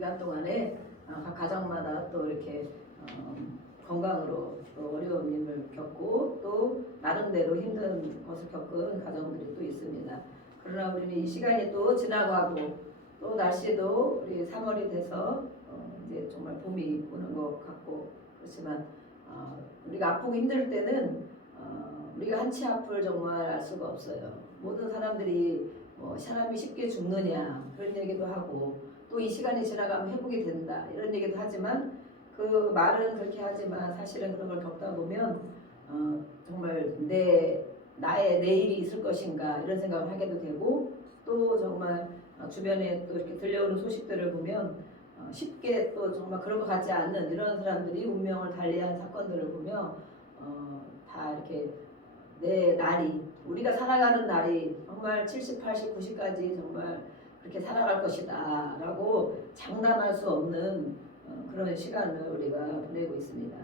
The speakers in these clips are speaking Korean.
기간 동안에 각 가정마다 또 이렇게 건강으로 또 어려운 일을 겪고 또 나름대로 힘든 것을 겪은 가정들이 또 있습니다. 그러나 우리는 이 시간이 또 지나가고 또 날씨도 우리 3월이 돼서 이제 정말 봄이 오는 것 같고 그렇지만 우리가 아프고 힘들 때는 우리가 한치 앞을 정말 알 수가 없어요. 모든 사람들이 사람이 쉽게 죽느냐 그런 얘기도 하고 또 이 시간이 지나가면 회복이 된다 이런 얘기도 하지만 그 말은 그렇게 하지만 사실은 그런 걸 겪다 보면 정말 나의 내일이 있을 것인가 이런 생각을 하게도 되고 또 정말 주변에 또 이렇게 들려오는 소식들을 보면 쉽게 또 정말 그런 것 같지 않는 이런 사람들이 운명을 달리한 사건들을 보며 다 이렇게 내 날이 우리가 살아가는 날이 정말 70, 80, 90까지 정말 그렇게 살아갈 것이다 라고 장담할 수 없는 그런 시간을 우리가 보내고 있습니다.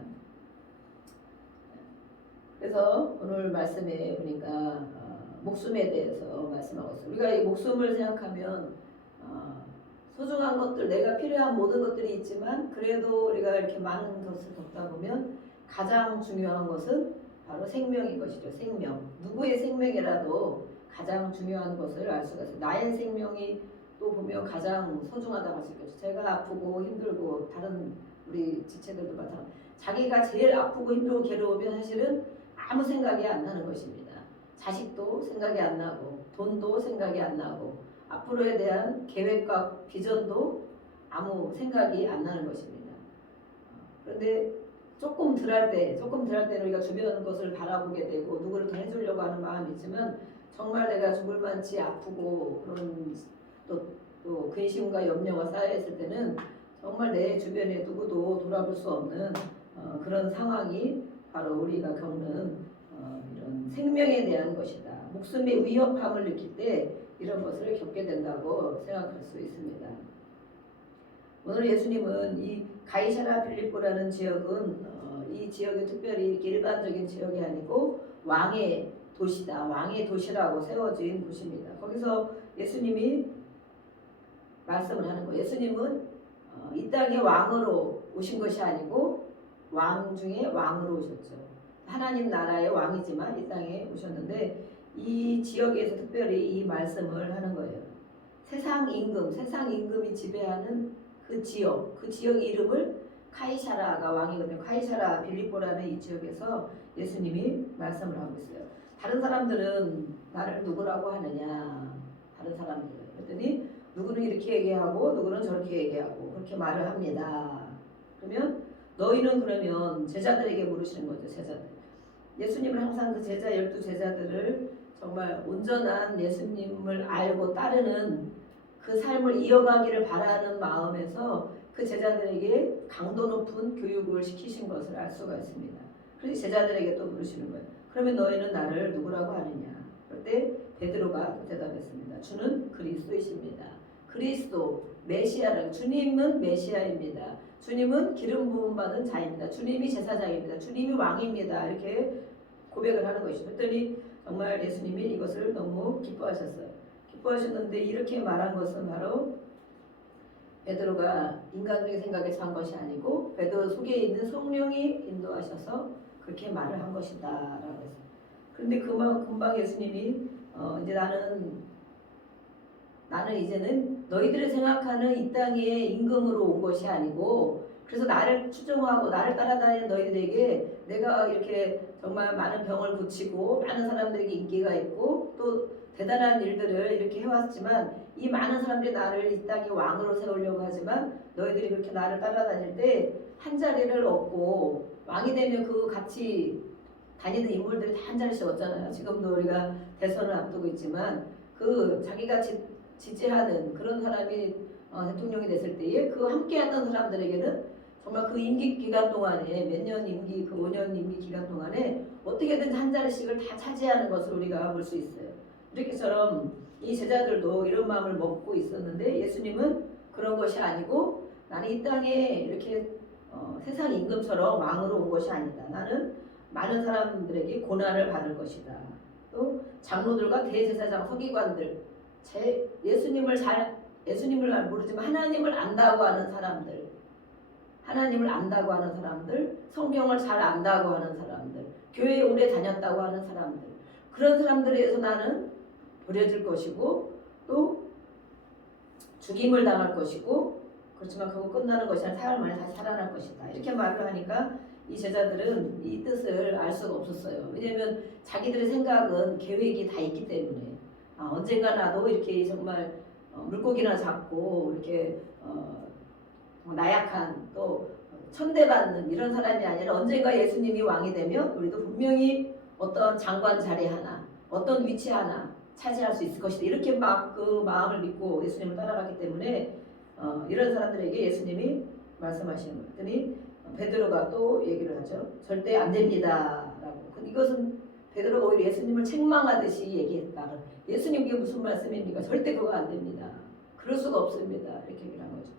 그래서 오늘 말씀에 보니까 목숨에 대해서 말씀하고 있어요. 우리가 이 목숨을 생각하면 소중한 것들, 내가 필요한 모든 것들이 있지만 그래도 우리가 이렇게 많은 것을 겪다 보면 가장 중요한 것은 바로 생명인 것이죠. 생명. 누구의 생명이라도 가장 중요한 것을 알 수가 있어요. 나의 생명이 또 보면 가장 소중하다고 할 수 있겠죠. 제가 아프고 힘들고 다른 우리 지체들도 마찬가지. 자기가 제일 아프고 힘들고 괴로우면 사실은 아무 생각이 안 나는 것입니다. 자식도 생각이 안 나고 돈도 생각이 안 나고 앞으로에 대한 계획과 비전도 아무 생각이 안 나는 것입니다. 그런데 조금 덜 할 때는 우리가 주변 것을 바라보게 되고 누구를 더 해주려고 하는 마음이 있지만 정말 내가 죽을 만치 아프고 그런 또 근심과 염려가 쌓여있을 때는 정말 내 주변에 누구도 돌아볼 수 없는 그런 상황이 바로 우리가 겪는 이런 생명에 대한 것이다. 목숨의 위협함을 느낄 때 이런 것을 겪게 된다고 생각할 수 있습니다. 오늘 예수님은 이 가이사랴 빌립보라는 지역은 이 지역이 특별히 이렇게 일반적인 지역이 아니고 왕의 도시다. 왕의 도시라고 세워진 곳입니다. 거기서 예수님이 말씀을 하는 거예요. 예수님은 이 땅에 왕으로 오신 것이 아니고 왕 중에 왕으로 오셨죠. 하나님 나라의 왕이지만 이 땅에 오셨는데 이 지역에서 특별히 이 말씀을 하는 거예요. 세상 임금이 지배하는 그 지역 이름을 카이사라가 왕이거든요. 카이사라 빌립보라는 이 지역에서 예수님이 말씀을 하고 있어요. 다른 사람들은 나를 누구라고 하느냐? 다른 사람들은 그랬더니 누구는 이렇게 얘기하고 누구는 저렇게 얘기하고 그렇게 말을 합니다. 그러면 너희는 그러면 제자들에게 물으시는 거죠. 제자들. 예수님은 항상 그 12제자들을 정말 온전한 예수님을 알고 따르는 그 삶을 이어가기를 바라는 마음에서 그 제자들에게 강도 높은 교육을 시키신 것을 알 수가 있습니다. 그래서 제자들에게 또 물으시는 거예요. 그러면 너희는 나를 누구라고 하느냐? 그럴 때 베드로가 대답했습니다. 주는 그리스도이십니다. 그리스도, 메시아라. 주님은 메시아입니다. 주님은 기름 부음 받은 자입니다. 주님이 제사장입니다. 주님이 왕입니다. 이렇게 고백을 하는 것이죠. 그랬더니 정말 예수님이 이것을 너무 기뻐하셨어요. 기뻐하셨는데 이렇게 말한 것은 바로 베드로가 인간적인 생각에서 한 것이 아니고 베드로 속에 있는 성령이 인도하셔서 그렇게 말을 한 것이다 라고 했어요. 그런데 금방 예수님이 이제 나는 이제는 너희들이 생각하는 이 땅의 임금으로 온 것이 아니고 그래서 나를 추종하고 나를 따라다니는 너희들에게 내가 이렇게 정말 많은 병을 고치고 많은 사람들에게 인기가 있고 또 대단한 일들을 이렇게 해왔지만 이 많은 사람들이 나를 이 땅에 왕으로 세우려고 하지만 너희들이 그렇게 나를 따라다닐 때 한 자리를 얻고 왕이 되면 그 같이 다니는 인물들이 다 한 자리씩 얻잖아요. 지금도 우리가 대선을 앞두고 있지만 그 자기가 지지하는 그런 사람이 대통령이 됐을 때에 그 함께했던 사람들에게는 정말 그 임기 기간 동안에 몇 년 임기 그 5년 임기 기간 동안에 어떻게든 한 자리씩을 다 차지하는 것을 우리가 볼 수 있어요. 이렇게처럼 이 제자들도 이런 마음을 먹고 있었는데 예수님은 그런 것이 아니고 나는 이 땅에 이렇게 세상 임금처럼 왕으로 온 것이 아니다. 나는 많은 사람들에게 고난을 받을 것이다. 또 장로들과 대제사장 서기관들 예수님을 잘 예수님을 모르지만 하나님을 안다고 하는 사람들, 하나님을 안다고 하는 사람들, 성경을 잘 안다고 하는 사람들, 교회에 오래 다녔다고 하는 사람들, 그런 사람들에 의해서 나는 버려질 것이고 또 죽임을 당할 것이고, 그렇지만 그거 끝나는 것이 아니라 사흘 만에 다시 살아날 것이다. 이렇게 말을 하니까 이 제자들은 이 뜻을 알 수가 없었어요. 왜냐하면 자기들의 생각은 계획이 다 있기 때문에 언젠가 나도 이렇게 정말 물고기나 잡고 이렇게 나약한 또 천대받는 이런 사람이 아니라 언젠가 예수님이 왕이 되면 우리도 분명히 어떤 장관 자리 하나, 어떤 위치 하나 차지할 수 있을 것이다. 이렇게 막 그 마음을 믿고 예수님을 따라갔기 때문에 이런 사람들에게 예수님이 말씀하시는 거예요. 그랬더니 베드로가 또 얘기를 하죠. 절대 안 됩니다. 라고. 이것은 베드로가 오히려 예수님을 책망하듯이 얘기했다. 예수님 이게 무슨 말씀입니까? 절대 그거 안 됩니다. 그럴 수가 없습니다. 이렇게 얘기를 한 거죠.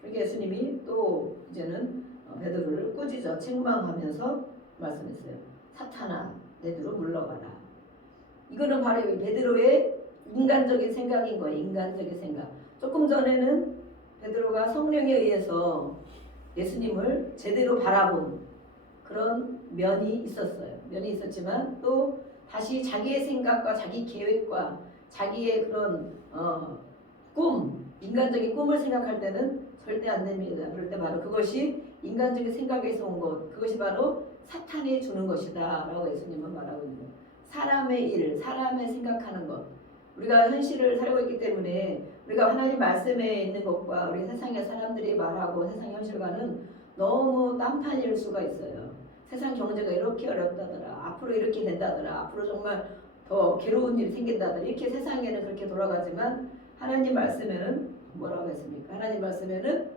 그러니까 예수님이 또 이제는 베드로를 꾸짖어 책망하면서 말씀했어요. 사탄아, 내 뒤로 물러가라. 이거는 바로 베드로의 인간적인 생각인 거예요. 인간적인 생각. 조금 전에는 베드로가 성령에 의해서 예수님을 제대로 바라본 그런 면이 있었어요. 면이 있었지만 또 다시 자기의 생각과 자기 계획과 자기의 그런 꿈, 인간적인 꿈을 생각할 때는 절대 안 됩니다. 그럴 때 바로 그것이 인간적인 생각에서 온 것, 그것이 바로 사탄이 주는 것이다 라고 예수님은 말하고 있는 거예요. 사람의 일, 사람의 생각하는 것, 우리가 현실을 살고 있기 때문에 우리가 하나님 말씀에 있는 것과 우리 세상의 사람들이 말하고 세상 현실과는 너무 딴판일 수가 있어요. 세상 경제가 이렇게 어렵다더라, 앞으로 이렇게 된다더라, 앞으로 정말 더 괴로운 일이 생긴다더라, 이렇게 세상에는 그렇게 돌아가지만 하나님 말씀에는 뭐라고 했습니까? 하나님 말씀에는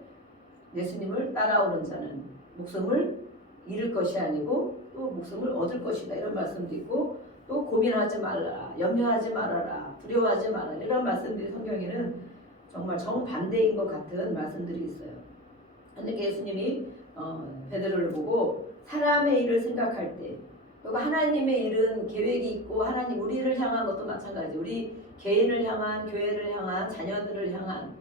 예수님을 따라오는 자는 목숨을 잃을 것이 아니고 또 목숨을 얻을 것이다, 이런 말씀도 있고, 또 고민하지 말라, 염려하지 말아라, 두려워하지 말아라, 이런 말씀들이 성경에는 정말 정반대인 것 같은 말씀들이 있어요. 그런데 예수님이 베드로를 보고 사람의 일을 생각할 때, 그리고 하나님의 일은 계획이 있고 하나님 우리를 향한 것도 마찬가지, 우리 개인을 향한, 교회를 향한, 자녀들을 향한,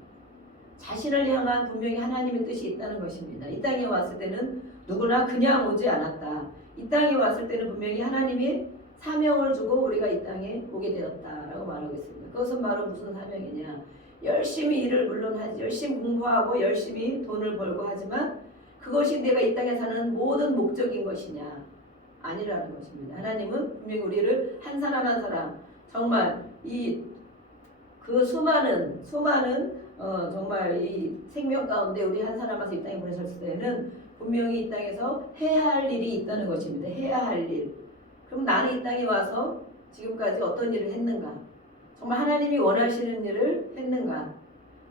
자신을 향한 분명히 하나님의 뜻이 있다는 것입니다. 이 땅에 왔을 때는 누구나 그냥 오지 않았다. 이 땅에 왔을 때는 분명히 하나님이 사명을 주고 우리가 이 땅에 오게 되었다라고 말하고 있습니다. 그것은 바로 무슨 사명이냐? 열심히 일을 물론 하지, 열심히 공부하고 열심히 돈을 벌고 하지만 그것이 내가 이 땅에 사는 모든 목적인 것이냐? 아니라는 것입니다. 하나님은 분명히 우리를 한 사람 한 사람, 정말 그 수많은 정말 이 생명 가운데 우리 한 사람 와서 이 땅에 보내셨을 때는 분명히 이 땅에서 해야 할 일이 있다는 것입니다. 해야 할 일. 그럼 나는 이 땅에 와서 지금까지 어떤 일을 했는가? 정말 하나님이 원하시는 일을 했는가?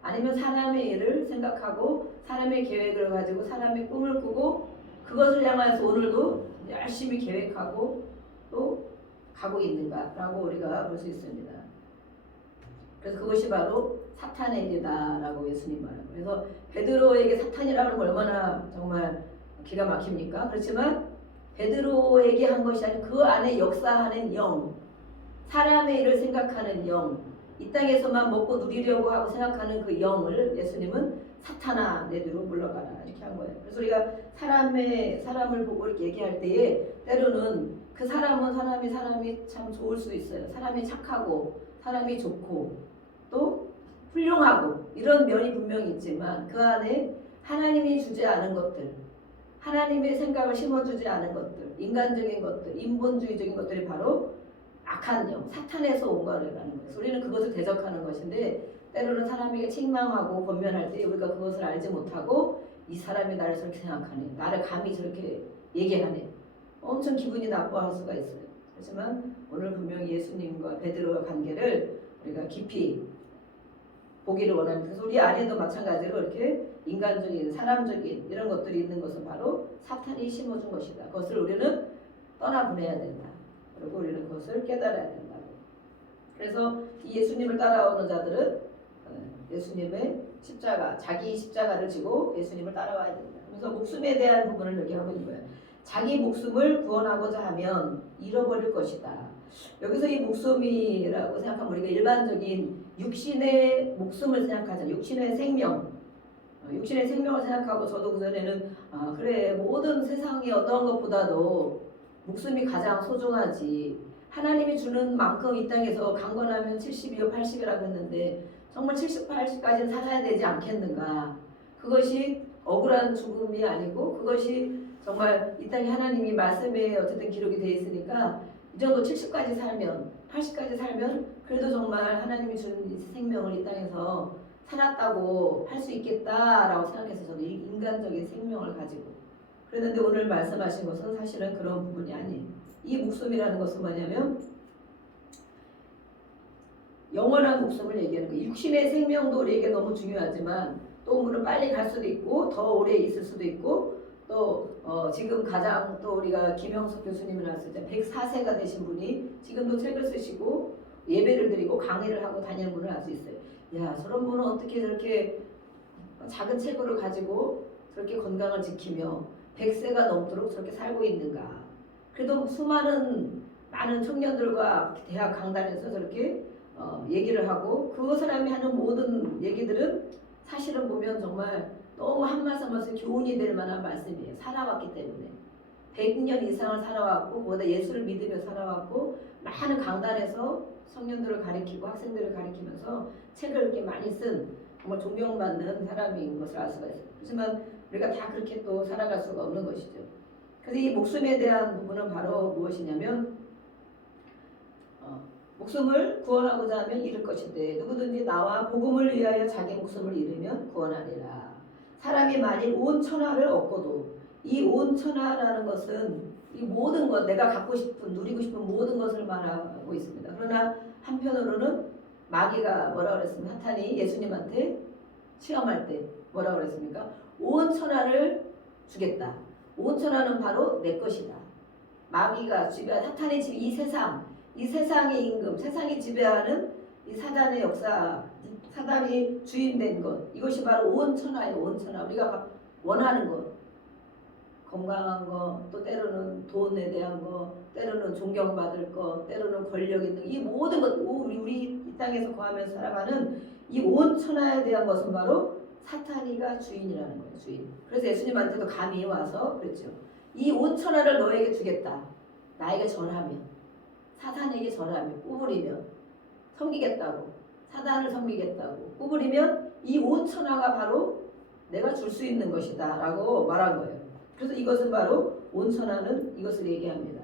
아니면 사람의 일을 생각하고 사람의 계획을 가지고 사람의 꿈을 꾸고 그것을 향해서 오늘도 열심히 계획하고 또 가고 있는가라고 우리가 볼 수 있습니다. 그래서 그것이 바로 사탄의 일이다라고 예수님 말합니다. 그래서 베드로에게 사탄이라는 건 얼마나 정말 기가 막힙니까? 그렇지만 베드로에게 한 것이 아니라 그 안에 역사하는 영, 사람의 일을 생각하는 영, 이 땅에서만 먹고 누리려고 하고 생각하는 그 영을 예수님은 사탄아 내 뒤로 물러가라 이렇게 한 거예요. 그래서 우리가 사람을 보고 이렇게 얘기할 때에 때로는 그 사람이 참 좋을 수 있어요. 사람이 착하고 사람이 좋고 또 훌륭하고 이런 면이 분명히 있지만 그 안에 하나님이 주지 않은 것들, 하나님의 생각을 심어주지 않은 것들, 인간적인 것들, 인본주의적인 것들이 바로 악한 영, 사탄에서 온 거라는 거예요. 우리는 그것을 대적하는 것인데 때로는 사람에게 책망하고 권면할 때 우리가 그것을 알지 못하고 이 사람이 나를 저렇게 생각하네, 나를 감히 저렇게 얘기하네, 엄청 기분이 나빠할 수가 있어요. 하지만 오늘 분명히 예수님과 베드로의 관계를 우리가 깊이 보기를 원합니다. 그래서 우리 안에도 마찬가지로 이렇게 인간적인, 사람적인 이런 것들이 있는 것은 바로 사탄이 심어준 것이다. 그것을 우리는 떠나보내야 된다. 그리고 우리는 그것을 깨달아야 된다. 그래서 이 예수님을 따라오는 자들은 예수님의 십자가, 자기 십자가를 지고 예수님을 따라와야 된다. 그래서 목숨에 대한 부분을 여기 하고 있는 거예요. 자기 목숨을 구원하고자 하면 잃어버릴 것이다. 여기서 이 목숨이라고 생각하면 우리가 일반적인 육신의 목숨을 생각하자. 육신의 생명. 육신의 생명을 생각하고 저도 그전에는 그래 모든 세상의 어떤 것보다도 목숨이 가장 소중하지. 하나님이 주는 만큼 이 땅에서 강건하면 70이요 80이라고 했는데 정말 70, 80까지는 살아야 되지 않겠는가. 그것이 억울한 죽음이 아니고 그것이 정말 이 땅에 하나님이 말씀에 어쨌든 기록이 돼 있으니까 이 정도 70까지 살면 80까지 살면 그래도 정말 하나님이 주는 이 생명을 이 땅에서 살았다고 할 수 있겠다라고 생각해서 저는 인간적인 생명을 가지고 그랬는데 오늘 말씀하신 것은 사실은 그런 부분이 아니에요. 이 목숨이라는 것은 뭐냐면 영원한 목숨을 얘기하는 거예요. 육신의 생명도 우리에게 너무 중요하지만 또 물론 빨리 갈 수도 있고 더 오래 있을 수도 있고 또 지금 가장 또 우리가 김영석 교수님을 나왔을 때 104세가 되신 분이 지금도 책을 쓰시고 예배를 드리고 강의를 하고 다니는 분을 알 수 있어요. 야, 저런 분은 어떻게 저렇게 작은 체구를 가지고 저렇게 건강을 지키며 100세가 넘도록 저렇게 살고 있는가. 그래도 수많은 많은 청년들과 대학 강단에서 저렇게 얘기를 하고 그 사람이 하는 모든 얘기들은 사실은 보면 정말 너무 한 말씀 한 말씀 교훈이 될 만한 말씀이에요. 살아왔기 때문에 100년 이상을 살아왔고 그보다 예수를 믿으며 살아왔고 많은 강단에서 청년들을 가리키고 학생들을 가리키면서 책을 이렇게 많이 쓴 정말 존경받는 사람인 것을 알 수가 있어요. 하지만 우리가 다 그렇게 또 살아갈 수가 없는 것이죠. 그래서 이 목숨에 대한 부분은 바로 무엇이냐면 목숨을 구원하고자 하면 잃을 것인데 누구든지 나와 복음을 위하여 자기 목숨을 잃으면 구원하리라. 사람이 만일 온 천하를 얻고도 이 온 천하라는 것은 이 모든 것 내가 갖고 싶은 누리고 싶은 모든 것을 말하고 있습니다. 그러나 한편으로는 마귀가 뭐라고 그랬습니까? 사탄이 예수님한테 시험할 때 뭐라고 그랬습니까? 온 천하를 주겠다. 온 천하는 바로 내 것이다. 마귀가 지배한 사탄의 지배 이 세상의 임금, 세상이 지배하는 이 사단의 역사, 사단이 주인된 것, 이것이 바로 온 천하예요. 온 천하. 우리가 원하는 것, 건강한 것, 또 때로는 돈에 대한 것, 때로는 존경받을 것, 때로는 권력 있는 이 모든 것, 우리 이 땅에서 거하면서 살아가는 이 온 천하에 대한 것은 바로 사탄이가 주인이라는 거예요. 주인. 그래서 예수님한테도 감히 와서 그랬죠. 이 온 천하를 너에게 주겠다. 나에게 절하면, 사탄에게 절하면, 구부리면 섬기겠다고, 사단을 섬기겠다고 구부리면 이 온 천하가 바로 내가 줄 수 있는 것이다 라고 말한 거예요. 그래서 이것은 바로 온 천하는 이것을 얘기합니다.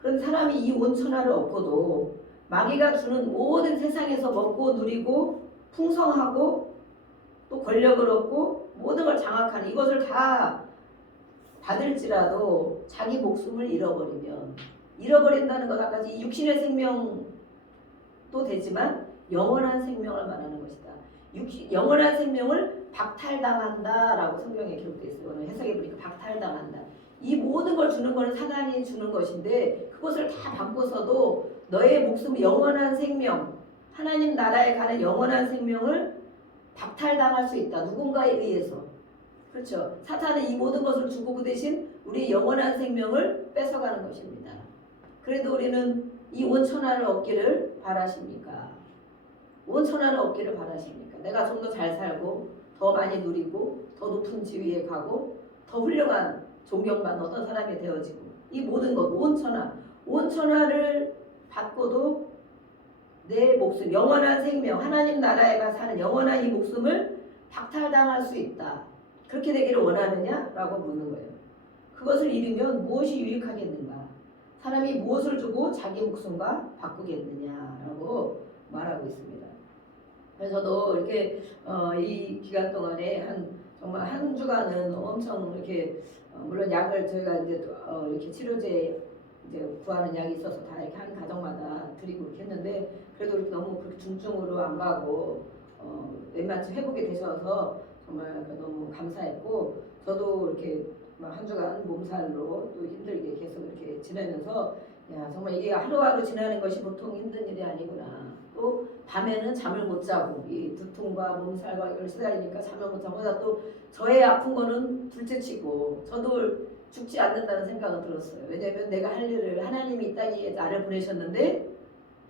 그런 사람이 이 온 천하를 얻고도 마귀가 주는 모든 세상에서 먹고 누리고 풍성하고 또 권력을 얻고 모든 걸 장악하는 이것을 다 받을지라도 자기 목숨을 잃어버린다는 것 아까 이 육신의 생명도 되지만 영원한 생명을 말하는 것이다. 영원한 생명을 박탈당한다라고 성경에 기록되어 있어요. 오늘 해석해 보니까 박탈당한다. 이 모든 걸 주는 것은 사단이 주는 것인데 그것을 다 바꿔서도 너의 목숨 영원한 생명, 하나님 나라에 가는 영원한 생명을 박탈당할 수 있다. 누군가에 의해서. 그렇죠. 사탄은 이 모든 것을 주고 그 대신 우리의 영원한 생명을 뺏어가는 것입니다. 그래도 우리는 이 온천하를 얻기를 바라십니까? 온천하를 얻기를 바라십니까? 내가 좀 더 잘 살고 더 많이 누리고 더 높은 지위에 가고 더 훌륭한 존경받는 어떤 사람이 되어지고 이 모든 것 온천하를 받고도 내 목숨 영원한 생명 하나님 나라에 가 사는 영원한 이 목숨을 박탈당할 수 있다. 그렇게 되기를 원하느냐? 라고 묻는 거예요. 그것을 잃으면 무엇이 유익하겠는가? 사람이 무엇을 주고 자기 목숨과 바꾸겠느냐라고 말하고 있습니다. 그래서 저도 이렇게 이 기간 동안에 정말 한 주간은 엄청 이렇게 물론 약을 저희가 이제 이렇게 치료제 이제 구하는 약이 있어서 다 이렇게 한 가정마다 드리고 이렇게 했는데 그래도 이렇게 너무 그렇게 중증으로 안 가고 웬만치 회복이 되셔서 정말 너무 감사했고 저도 이렇게 한 주간 몸살로 또 힘들게 계속 이렇게 지내면서 야 정말 이게 하루하루 지나는 것이 보통 힘든 일이 아니구나. 또 밤에는 잠을 못 자고 이 두통과 몸살과 이걸 시달리니까 잠을 못 자고 또 저의 아픈 거는 둘째치고 저도 죽지 않는다는 생각은 들었어요. 왜냐하면 내가 할 일을 하나님이 이 땅에 나를 보내셨는데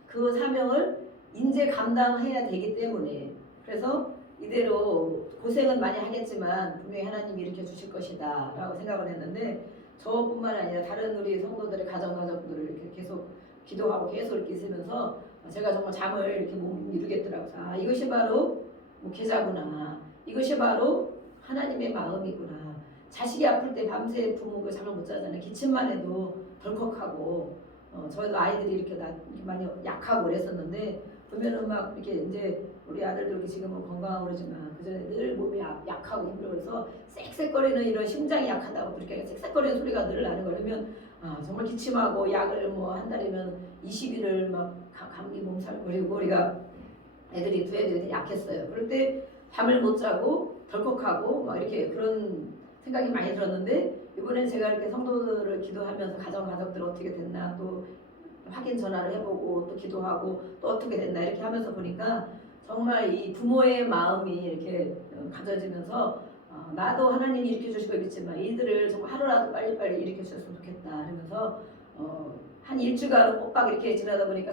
그 사명을 인재 감당해야 되기 때문에 그래서 이대로 고생은 많이 하겠지만 분명히 하나님이 일으켜 주실 것이다 라고 생각을 했는데 저뿐만 아니라 다른 우리 성도들의 가정들을 이렇게 계속 기도하고 계속 이렇게 있으면서 제가 정말 잠을 이렇게 못 이루겠더라고요. 아, 이것이 바로 목회자구나. 이것이 바로 하나님의 마음이구나. 자식이 아플 때 밤새 부모가 잠을 못 자잖아요. 기침만 해도 덜컥하고 저희도 아이들이 이렇게 많이 약하고 그랬었는데 보면은 막 이렇게 이제 우리 아들도 이렇게 지금은 건강하고 그러지만 그전에 늘 몸이 약하고 힘들어 그래서 쌕쌕거리는 이런 심장이 약하다고 그렇게 쌕쌕거리는 소리가 늘 나는 거 그러면 정말 기침하고 약을 뭐 한 달이면 20일을 막 감기 몸살 걸리고 우리가 애들이 두 애들이 되게 약했어요. 그럴 때 잠을 못 자고 덜컥하고 막 이렇게 그런 생각이 많이 들었는데 이번에 제가 이렇게 성도들을 기도하면서 가정들 어떻게 됐나 또 확인 전화를 해보고 또 기도하고 또 어떻게 됐나 이렇게 하면서 보니까 정말 이 부모의 마음이 이렇게 가져지면서 나도 하나님이 일으켜 주실 거 있지만 이들을 정말 하루라도 빨리빨리 일으켜 주셨으면 좋겠다 이러면서 한 일주일간 꼬박 이렇게 지나다 보니까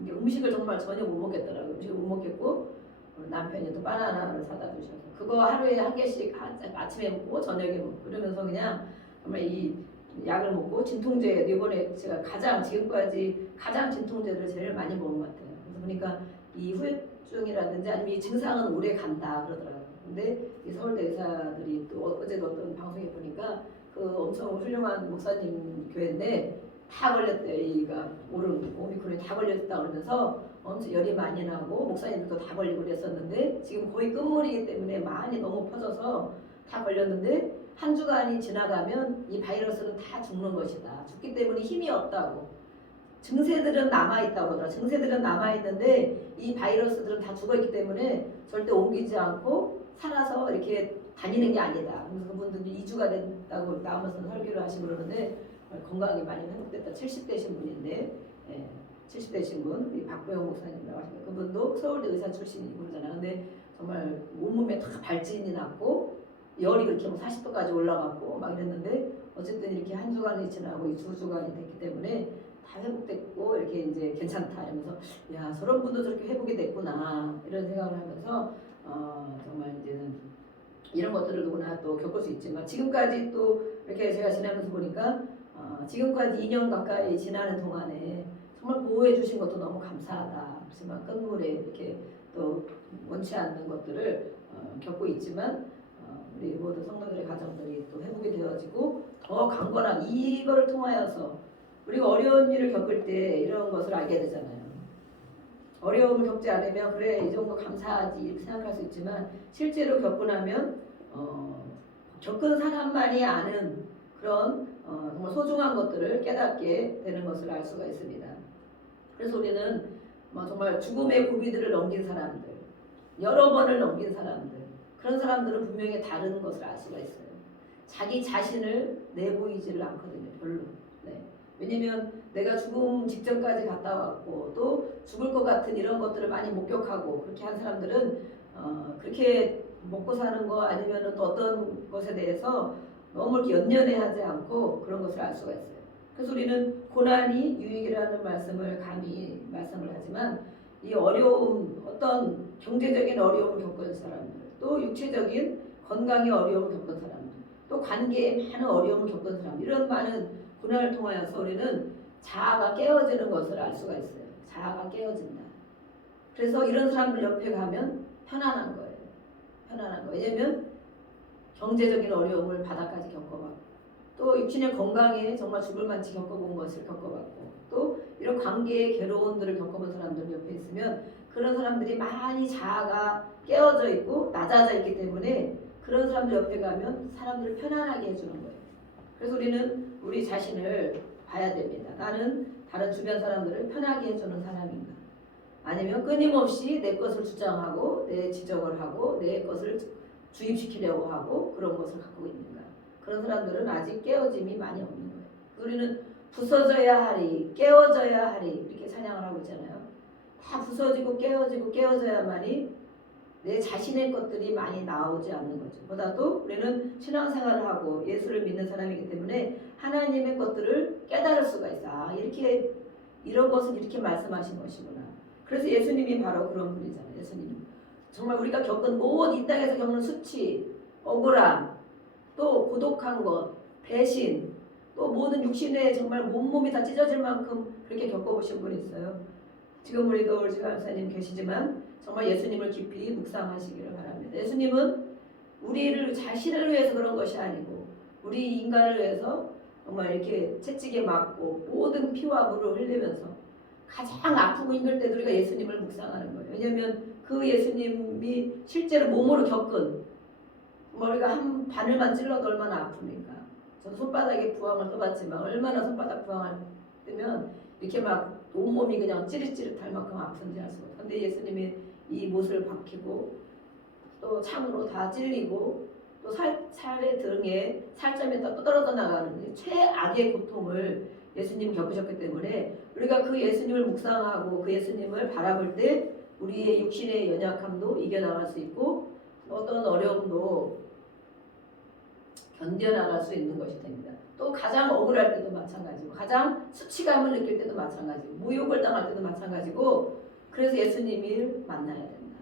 음식을 정말 전혀 못 먹겠더라고요. 음식을 못 먹겠고 남편이 또 바나나를 사다 주셔서 그거 하루에 한 개씩 아침에 먹고 저녁에 먹고 그러면서 그냥 정말 이 약을 먹고 진통제 이번에 제가 지금까지 가장 진통제를 제일 많이 먹은 것 같아요. 그래서 보니까 이 후유증이라든지 아니면 이 증상은 오래 간다 그러더라고요. 근데 이 서울대 의사들이 또 어제도 어떤 방송에 보니까 그 엄청 훌륭한 목사님 교회인데 다 걸렸대요. 이가 오미크론이 다 걸렸다 그러면서 엄청 열이 많이 나고 목사님들도 다 걸리고 그랬었는데 지금 거의 끝물이기 때문에 많이 너무 퍼져서 다 걸렸는데 한 주간이 지나가면 이 바이러스는 다 죽는 것이다. 죽기 때문에 힘이 없다고. 증세들은 남아있다고 하더라. 증세들은 남아있는데 이 바이러스들은 다 죽어있기 때문에 절대 옮기지 않고 살아서 이렇게 다니는 게 아니다. 그래서 그분들이 2주가 된다고 나오면서 설교를 하시고 그러는데 건강이 많이 회복됐다. 70대신 분인데 70대신 분 우리 박보영 목사님이라고 하시고 그분도 서울대 의사 출신이고 그러잖아요. 근데 정말 온몸에 다 발진이 났고 열이 그렇게 40도까지 올라갔고 막 이랬는데 어쨌든 이렇게 한 주간이 지나고 이 두 주간이 됐기 때문에 다 회복됐고 이렇게 이제 괜찮다 이러면서 야 저런 분도 저렇게 회복이 됐구나 이런 생각을 하면서 정말 이제는 이런 것들을 누구나 또 겪을 수 있지만 지금까지 또 이렇게 제가 지나면서 보니까 지금까지 2년 가까이 지나는 동안에 정말 보호해 주신 것도 너무 감사하다. 그렇지만 끝물에 이렇게 또 원치 않는 것들을 겪고 있지만 우리 모든 성도들의 가정들이 또 회복이 되어지고 더 강건한 이걸 통하여서 우리가 어려운 일을 겪을 때 이런 것을 알게 되잖아요. 어려움을 겪지 않으면 그래 이 정도 감사하지 이렇게 생각할 수 있지만 실제로 겪고 나면 겪은 사람만이 아는 그런 정말 소중한 것들을 깨닫게 되는 것을 알 수가 있습니다. 그래서 우리는 정말 죽음의 고비들을 넘긴 사람들, 여러 번을 넘긴 사람들, 그런 사람들은 분명히 다른 것을 알 수가 있어요. 자기 자신을 내보이지를 않거든요. 별로. 네. 왜냐면 내가 죽음 직전까지 갔다 왔고 또 죽을 것 같은 이런 것들을 많이 목격하고 그렇게 한 사람들은 그렇게 먹고 사는 거 아니면 또 어떤 것에 대해서 너무 이렇게 연연해하지 않고 그런 것을 알 수가 있어요. 그래서 우리는 고난이 유익이라는 말씀을 감히 말씀을 하지만 이 어려움, 어떤 경제적인 어려움을 겪은 사람들, 또 육체적인 건강의 어려움을 겪은 사람들, 또 관계에 많은 어려움을 겪은 사람, 이런 많은 고난을 통하여서 우리는 자아가 깨어지는 것을 알 수가 있어요. 자아가 깨어진다. 그래서 이런 사람들 옆에 가면 편안한 거예요. 편안한 거예요. 왜냐면 경제적인 어려움을 바닥까지 겪어봤고 또 육신의 건강에 정말 죽을 만치 겪어본 것을 겪어봤고 또 이런 관계의 괴로움들을 겪어본 사람들 옆에 있으면 그런 사람들이 많이 자아가 깨어져 있고 낮아져 있기 때문에 그런 사람들 옆에 가면 사람들을 편안하게 해주는 거예요. 그래서 우리는 우리 자신을 봐야 됩니다. 나는 다른 주변 사람들을 편하게 해주는 사람인가? 아니면 끊임없이 내 것을 주장하고 내 지적을 하고 내 것을 주입시키려고 하고 그런 것을 갖고 있는가? 그런 사람들은 아직 깨어짐이 많이 없는 거예요. 우리는 부서져야 하리, 깨어져야 하리 이렇게 찬양을 하고 있잖아요. 다 부서지고 깨어지고 깨어져야만이 내 자신의 것들이 많이 나오지 않는 거죠. 보다도 우리는 신앙생활을 하고 예수를 믿는 사람이기 때문에 하나님의 것들을 깨달을 수가 있어. 이렇게 이런 것은 이렇게 말씀하신 것이구나. 그래서 예수님이 바로 그런 분이잖아요. 예수님. 정말 우리가 겪은 모든 이 땅에서 겪는 수치, 억울함, 또 고독한 것, 배신, 또 모든 육신에 정말 몸이 다 찢어질 만큼 그렇게 겪어보신 분이 있어요. 지금 우리도 지간사님 계시지만 정말 예수님을 깊이 묵상하시기를 바랍니다. 예수님은 우리를 자신을 위해서 그런 것이 아니고 우리 인간을 위해서 정말 이렇게 채찍에 맞고 모든 피와 물을 흘리면서 가장 아프고 힘들 때도 우리가 예수님을 묵상하는 거예요. 왜냐하면 그 예수님이 실제로 몸으로 겪은 머리가 한 바늘만 찔러도 얼마나 아픕니까? 저도 손바닥에 부항을 떠봤지만 얼마나 손바닥 부항을 뜨면 이렇게 막 온몸이 그냥 찌릿찌릿할 만큼 아픈지 알 수가 없어요. 근데 예수님이 이 못을 박히고 또 창으로 다 찔리고 또 살의 등에 살점이 또 떨어져 나가는 최악의 고통을 예수님이 겪으셨기 때문에 우리가 그 예수님을 묵상하고 그 예수님을 바라볼 때 우리의 육신의 연약함도 이겨나갈 수 있고 어떤 어려움도 견뎌나갈 수 있는 것이 됩니다. 또 가장 억울할 때도 마찬가지고 가장 수치감을 느낄 때도 마찬가지고 모욕을 당할 때도 마찬가지고 그래서 예수님을 만나야 된다.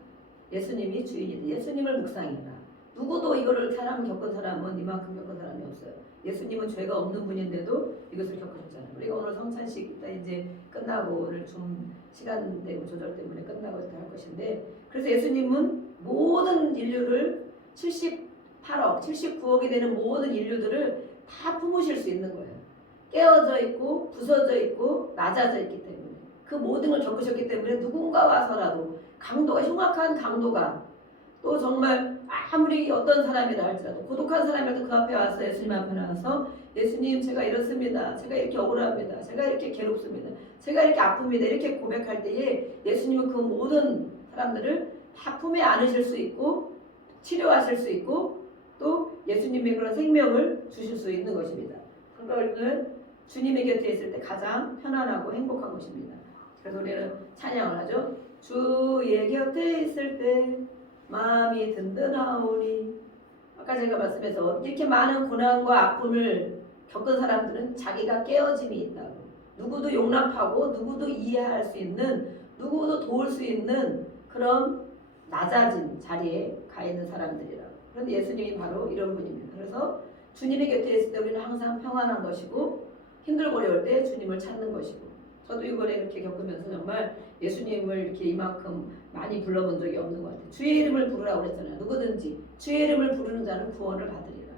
예수님이 주인이다. 예수님을 묵상해라. 누구도 이거를 겪은 사람은 이만큼 겪은 사람이 없어요. 예수님은 죄가 없는 분인데도 이것을 겪으셨잖아요. 우리가 오늘 성찬식 이따 이제 끝나고 오늘 좀 시간 되고 조절 때문에 끝나고 할 것인데 그래서 예수님은 모든 인류를 78억, 79억이 되는 모든 인류들을 다 품으실 수 있는 거예요. 깨어져 있고 부서져 있고 낮아져 있기 때문에 그 모든 걸 겪으셨기 때문에 누군가 와서라도 강도가 흉악한 강도가 또 정말 아무리 어떤 사람이라 할지라도 고독한 사람이라도 그 앞에 와서 예수님 앞에 나와서 예수님 제가 이렇습니다. 제가 이렇게 억울합니다. 제가 이렇게 괴롭습니다. 제가 이렇게 아픕니다. 이렇게 고백할 때에 예수님은 그 모든 사람들을 다 품에 안으실 수 있고 치료하실 수 있고 또 예수님의 그런 생명을 주실 수 있는 것입니다. 그거는 주님의 곁에 있을 때 가장 편안하고 행복한 것입니다. 그래서 우리는 찬양을 하죠. 주의 곁에 있을 때 마음이 든든하오니 아까 제가 말씀해서 이렇게 많은 고난과 아픔을 겪은 사람들은 자기가 깨어짐이 있다고 누구도 용납하고 누구도 이해할 수 있는 누구도 도울 수 있는 그런 낮아진 자리에 가 있는 사람들이라고. 그런데 예수님이 바로 이런 분입니다. 그래서 주님의 곁에 있을 때 우리는 항상 평안한 것이고 힘들고 어려울 때 주님을 찾는 것이고 저도 이번에 이렇게 겪으면서 정말 예수님을 이렇게 이만큼 많이 불러본 적이 없는 것 같아요. 주의 이름을 부르라고 그랬잖아요. 누구든지 주의 이름을 부르는 자는 구원을 받으리라.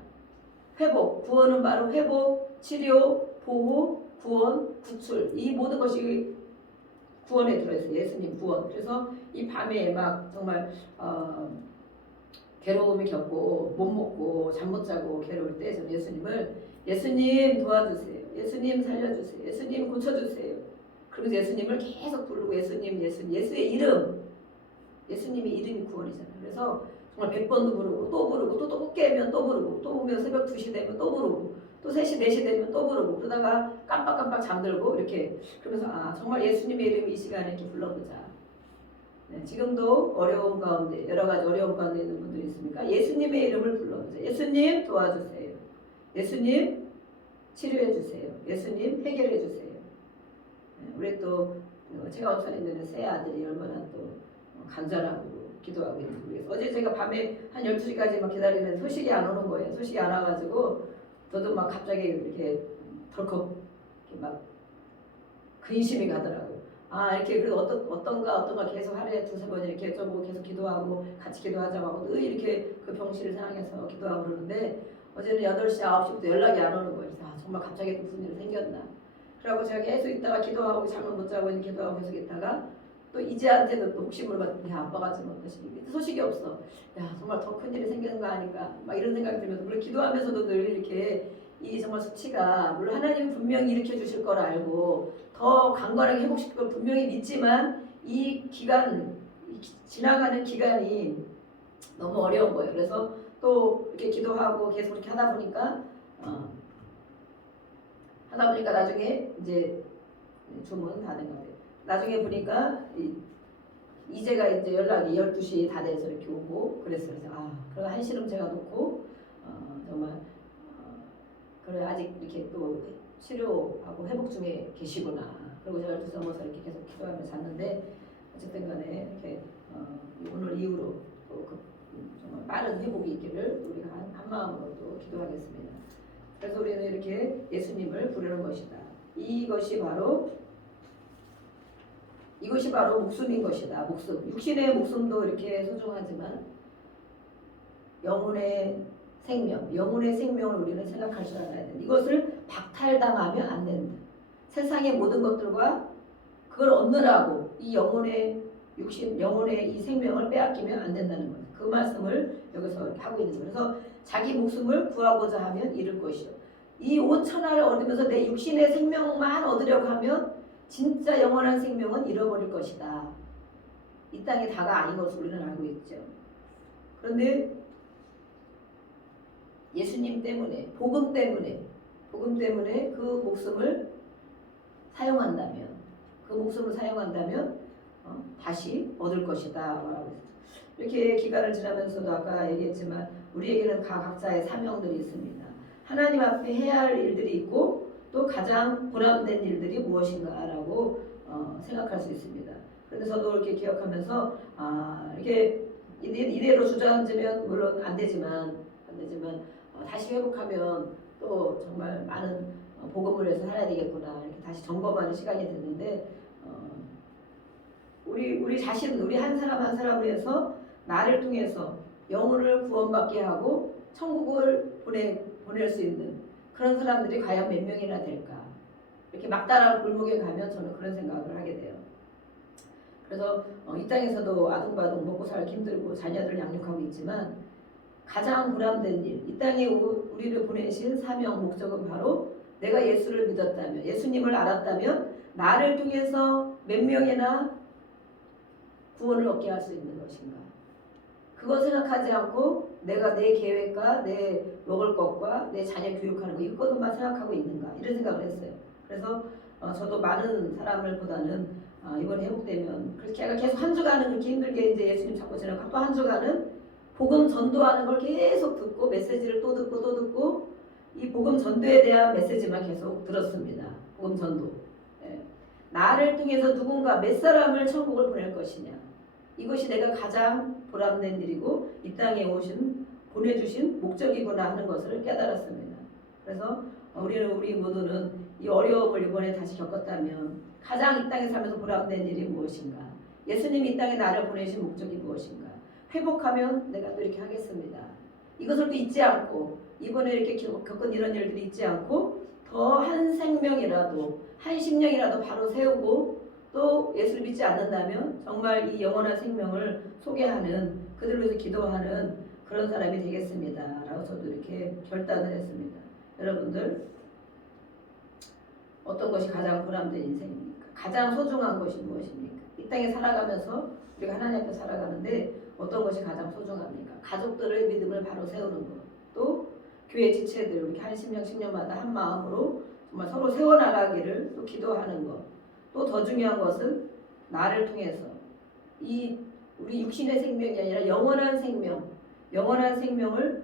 회복, 구원은 바로 회복, 치료, 보호, 구원, 구출 이 모든 것이 구원에 들어있어요. 예수님 구원. 그래서 이 밤에 막 정말 괴로움을 겪고 못 먹고 잠 못 자고 괴로울 때 저는 예수님 도와주세요. 예수님 살려주세요. 예수님 고쳐주세요. 그러면서 예수님을 계속 부르고 예수의 이름 예수님의 이름이 구원이잖아요. 그래서 정말 100번도 부르고 또 부르고 또 깨면 또 부르고 또 오면 새벽 2시 되면 또 부르고 또 3시 4시 되면 또 부르고 그러다가 깜빡깜빡 잠들고 이렇게 그러면서 정말 예수님의 이름 이 시간에 이렇게 불러보자. 네, 지금도 어려움 가운데 여러 가지 어려움 가운데 있는 분들이 있습니까? 예수님의 이름을 불러보자. 예수님 도와주세요. 예수님 치료해 주세요. 예수님 해결해 주세요. 네, 우리 또 제가 온천에 있는 새 아들이 얼마나 또 간절하고 기도하고 있는 모르겠어요. 어제 제가 밤에 한 12시까지 막 기다리는데 소식이 안 오는 거예요. 소식이 안 와가지고 저도 막 갑자기 이렇게 덜컥 이렇게 막 근심이 가더라고요. 이렇게 그래도 어떤가 계속 하루에 2-3번 이렇게 여쭤보고 계속 기도하고 같이 기도하자고 하고 늘 이렇게 그 병실을 상황해서 기도하고 그러는데 어제는 8시, 9시부터 연락이 안 오는 거예요. 그래서 정말 갑자기 또 무슨 일이 생겼나. 그러고 제가 계속 있다가 기도하고 잠을 못 자고 기도하고 계속 있다가 또 이제한테도 또 혹시 물어봤더니 아빠가 좀 어떠십니까? 소식이 없어. 야 정말 더 큰 일이 생기는 거 아닌가 막 이런 생각이 들면서 물론 기도하면서도 늘 이렇게 이 정말 수치가 물론 하나님은 분명히 일으켜 주실 걸 알고 더 강건하게 회복시킬 걸 분명히 믿지만 이 기간 지나가는 기간이 너무 어려운 거예요. 그래서 또 이렇게 기도하고 계속 이렇게 하다 보니까 나중에 이제 주문 다 된 것 같아요. 나중에 보니까 이제가 이제 연락이 12시 다 돼서 이렇게 오고 그랬어요. 그래서 그래서 한시름 제가 놓고 정말 그래 아직 이렇게 또 치료하고 회복 중에 계시구나. 그리고 제가 12시 넘어서 이렇게 계속 기도하며 잤는데 어쨌든 간에 이렇게 오늘 이후로 또 정말 빠른 회복이 있기를 우리가 한 마음으로 또 기도하겠습니다. 그래서 우리는 이렇게 예수님을 부르는 것이다. 이것이 바로 목숨인 것이다. 목숨. 육신의 목숨도 이렇게 소중하지만 영혼의 생명을 우리는 생각할 줄 알아야 된다. 이것을 박탈당하면 안 된다. 세상의 모든 것들과 그걸 얻느라고 이 영혼의 이 생명을 빼앗기면 안 된다는 거예요. 그 말씀을 여기서 하고 있는 거예요. 그래서 자기 목숨을 구하고자 하면 잃을 것이요. 이 온천하를 얻으면서 내 육신의 생명만 얻으려고 하면 진짜 영원한 생명은 잃어버릴 것이다. 이 땅이 다가 아닌 것을 우리는 알고 있죠. 그런데 예수님 때문에, 복음 때문에 그 목숨을 사용한다면 다시 얻을 것이다. 라고 했어요. 이렇게 기간을 지나면서도 아까 얘기했지만 우리에게는 각자의 사명들이 있습니다. 하나님 앞에 해야 할 일들이 있고 또 가장 보람된 일들이 무엇인가라고 생각할 수 있습니다. 그래서 저도 이렇게 기억하면서 이렇게 이대로 주저앉으면 물론 안 되지만 다시 회복하면 또 정말 많은 복음을 해서 살아야 되겠구나 이렇게 다시 점검하는 시간이 됐는데 우리 자신 우리 한 사람 한 사람을 위해서 나를 통해서 영혼을 구원받게 하고 천국을 보낼 수 있는 그런 사람들이 과연 몇 명이나 될까? 이렇게 막다른 골목에 가면 저는 그런 생각을 하게 돼요. 그래서 이 땅에서도 아둥바둥 먹고 살기 힘들고 자녀들 양육하고 있지만 가장 보람된 일, 이 땅에 우리를 보내신 사명 목적은 바로 내가 예수를 믿었다면, 예수님을 알았다면 나를 통해서 몇 명이나 구원을 얻게 할 수 있는 것인가. 그거 생각하지 않고 내가 내 계획과 내 먹을 것과 내 자녀 교육하는 거 이것만 생각하고 있는가 이런 생각을 했어요. 그래서 저도 많은 사람을 보다는 이번에 회복되면 그렇게 계속 한 주간은 그렇게 힘들게 이제 예수님 찾고 지나고 또 한 주간은 복음 전도하는 걸 계속 듣고 메시지를 또 듣고 이 복음 전도에 대한 메시지만 계속 들었습니다. 복음 전도. 나를 통해서 누군가 몇 사람을 천국을 보낼 것이냐. 이것이 내가 가장 보람된 일이고 이 땅에 보내주신 목적이구나 하는 것을 깨달았습니다. 그래서 우리 모두는 이 어려움을 이번에 다시 겪었다면 가장 이 땅에 살면서 보람된 일이 무엇인가? 예수님이 이 땅에 나를 보내신 목적이 무엇인가? 회복하면 내가 또 이렇게 하겠습니다. 이것을 또 잊지 않고 이번에 이렇게 겪은 이런 일들이 잊지 않고 더 한 생명이라도 한 심령이라도 바로 세우고 또 예수를 믿지 않는다면 정말 이 영원한 생명을 소개하는 그들을 위해서 기도하는 그런 사람이 되겠습니다. 라고 저도 이렇게 결단을 했습니다. 여러분들 어떤 것이 가장 보람된 인생입니까? 가장 소중한 것이 무엇입니까? 이 땅에 살아가면서 우리가 하나님 앞에 살아가는데 어떤 것이 가장 소중합니까? 가족들의 믿음을 바로 세우는 것, 또 교회 지체들 이렇게 한 10년 10년마다 한 마음으로 정말 서로 세워나가기를 또 기도하는 것, 또 더 중요한 것은 나를 통해서 이 우리 육신의 생명이 아니라 영원한 생명을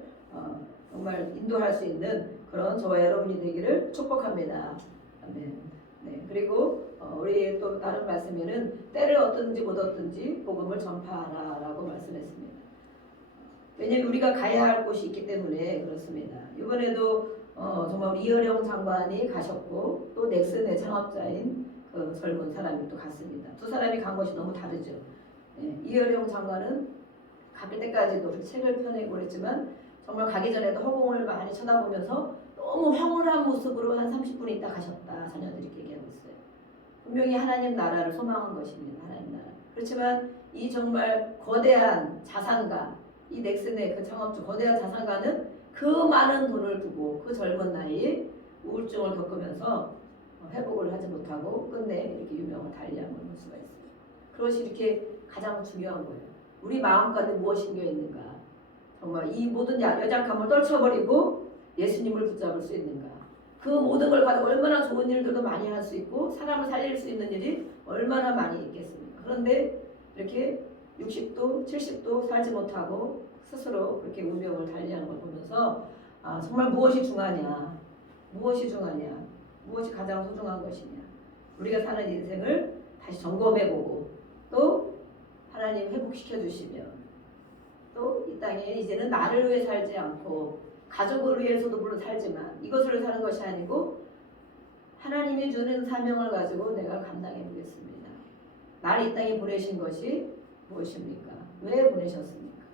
정말 인도할 수 있는 그런 저와 여러분이 되기를 축복합니다. 아멘. 네, 그리고 우리 또 다른 말씀에는 때를 얻든지 못 얻든지 복음을 전파하라라고 말씀했습니다. 왜냐하면 우리가 가야 할 곳이 있기 때문에 그렇습니다. 이번에도 정말 이어령 장관이 가셨고 또 넥슨의 창업자인 그 젊은 사람이 또 갔습니다. 두 사람이 간 것이 너무 다르죠. 이어령 장관은 갈 때까지도 책을 펴내고 그랬지만 정말 가기 전에도 허공을 많이 쳐다보면서 너무 황홀한 모습으로 한 30분 있다 가셨다. 자녀들이 얘기하고 있어요. 분명히 하나님 나라를 소망한 것입니다. 하나님 나라. 그렇지만 이 정말 거대한 자산가, 이 넥슨의 그 창업주 거대한 자산가는 그 많은 돈을 두고 그 젊은 나이에 우울증을 겪으면서 회복을 하지 못하고 끝내 이렇게 유명을 달리한 걸 볼 수가 있어요. 그것이 이렇게 가장 중요한 거예요. 우리 마음 가운데 무엇이 담겨 있는가? 정말 이 모든 연약함을 떨쳐버리고 예수님을 붙잡을 수 있는가? 그 모든 걸 가지고 얼마나 좋은 일들도 많이 할 수 있고 사람을 살릴 수 있는 일이 얼마나 많이 있겠습니까? 그런데 이렇게 60도 70도 살지 못하고 스스로 그렇게 운명을 달리하는 걸 보면서 정말 무엇이 중요하냐? 무엇이 가장 소중한 것이냐? 우리가 사는 인생을 다시 점검해보고 또 하나님 회복시켜 주시면 또 이 땅에 이제는 나를 위해 살지 않고 가족을 위해서도 물론 살지만 이것을 사는 것이 아니고 하나님이 주는 사명을 가지고 내가 감당해 보겠습니다. 나를 이 땅에 보내신 것이 무엇입니까? 왜 보내셨습니까?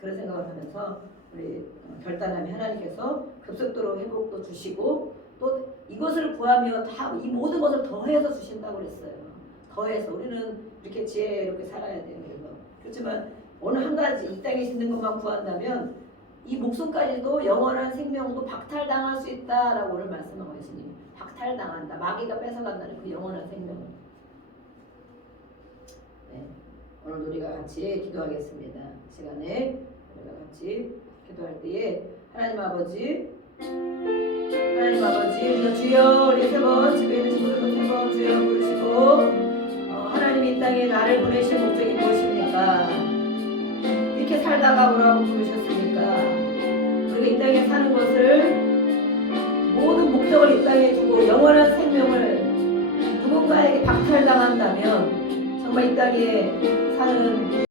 그런 생각을 하면서 우리 결단하면 하나님께서 급속도로 회복도 주시고 또 이것을 구하며 다 이 모든 것을 더해서 주신다고 그랬어요. 더해서 우리는 이렇게 지혜롭게 살아야 돼요. 그렇지만 어느 한 가지 이 땅에 있는 것만 구한다면 이 목숨까지도 영원한 생명도 박탈당할 수 있다라고 오늘 말씀하고 예수님. 박탈당한다. 마귀가 뺏어간다는 그 영원한 생명을. 네. 오늘 우리가 같이 기도하겠습니다. 시간에 우리가 같이 기도할 때에 하나님 아버지 우리가 주여 우리 세 번 집에 있는 친구들도 세 번 주여 부르시고 하나님이 이 땅에 나를 보내신 목적이 무엇입니까? 이렇게 살다가 오라고 부르셨습니까? 우리가 이 땅에 사는 것을 모든 목적을 이 땅에 두고 영원한 생명을 누군가에게 박탈당한다면 정말 이 땅에 사는